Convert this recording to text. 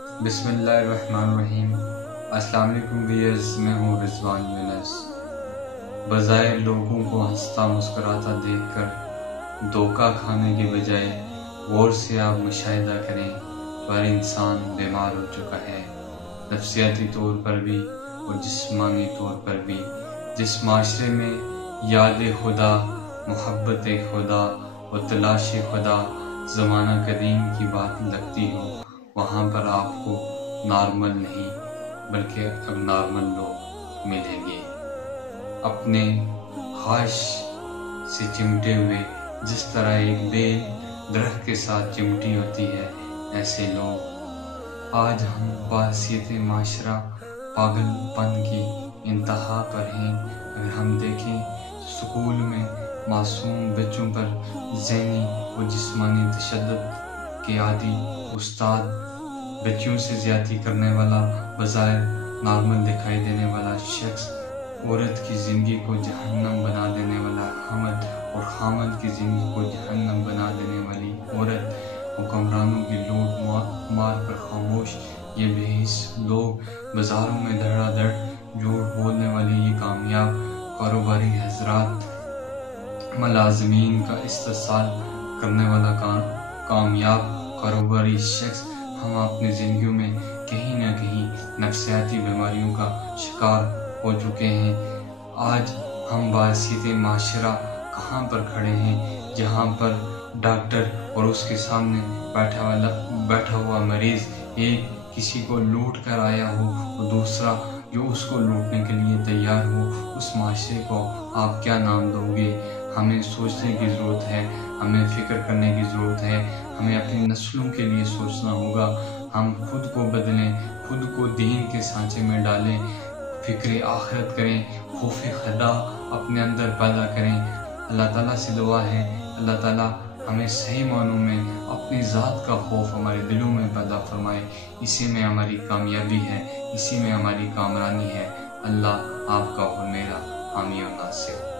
بسم اللہ الرحمن الرحیم۔ السلام علیکم ویئرز، میں ہوں رضوان یونس۔ بظاہر لوگوں کو ہنستا مسکراتا دیکھ کر دھوکہ کھانے کے بجائے غور سے آپ مشاہدہ کریں تو ہر انسان بیمار ہو چکا ہے، نفسیاتی طور پر بھی اور جسمانی طور پر بھی۔ جس معاشرے میں یاد خدا، محبت خدا اور تلاش خدا زمانہ قدیم کی بات لگتی ہو، وہاں پر آپ کو نارمل نہیں بلکہ اب نارمل لوگ ملیں گے۔ اپنے خواہش سے چمٹے ہوئے، جس طرح ایک بیل درخت کے ساتھ چمٹی ہوتی ہے، ایسے لوگ آج ہم بحیثیت معاشرہ پاگل پن کی انتہا پر ہیں۔ اگر ہم دیکھیں سکول میں معصوم بچوں پر ذہنی و جسمانی تشدد کے عادی استاد، بچیوں سے زیادتی کرنے والا، بظاہر نارمل دکھائی دینے والا شخص، عورت کی زندگی کو جہنم بنا دینے والا خامد اور خامد کی زندگی کو جہنم بنا دینے والی عورت، حکمرانوں کی لوٹ مار پر خاموش یہ بے حس لوگ، بازاروں میں دھڑا دھڑ جھوٹ بولنے والے یہ کامیاب کاروباری حضرات، ملازمین کا استحصال کرنے والا کامیاب کاروباری شخص، ہم اپنی زندگیوں میں کہیں نہ کہیں نفسیاتی بیماریوں کا شکار ہو چکے ہیں۔ آج ہم بحیثیت معاشرہ کہاں پر کھڑے ہیں، جہاں پر ڈاکٹر اور اس کے سامنے بیٹھا ہوا مریض ایک کسی کو لوٹ کر آیا ہو اور دوسرا جو اس کو لوٹنے کے لیے تیار ہو، اس معاشرے کو آپ کیا نام دو گے؟ ہمیں سوچنے کی ضرورت ہے، ہمیں فکر کرنے کی ضرورت ہے، ہمیں اپنی نسلوں کے لیے سوچنا ہوگا۔ ہم خود کو بدلیں، خود کو دین کے سانچے میں ڈالیں، فکر آخرت کریں، خوف خدا اپنے اندر پیدا کریں۔ اللہ تعالیٰ سے دعا ہے، اللہ تعالیٰ ہمیں صحیح معنوں میں اپنی ذات کا خوف ہمارے دلوں میں پیدا فرمائے۔ اسی میں ہماری کامیابی ہے، اسی میں ہماری کامرانی ہے۔ اللہ آپ کا اور میرا حامی و ناصر۔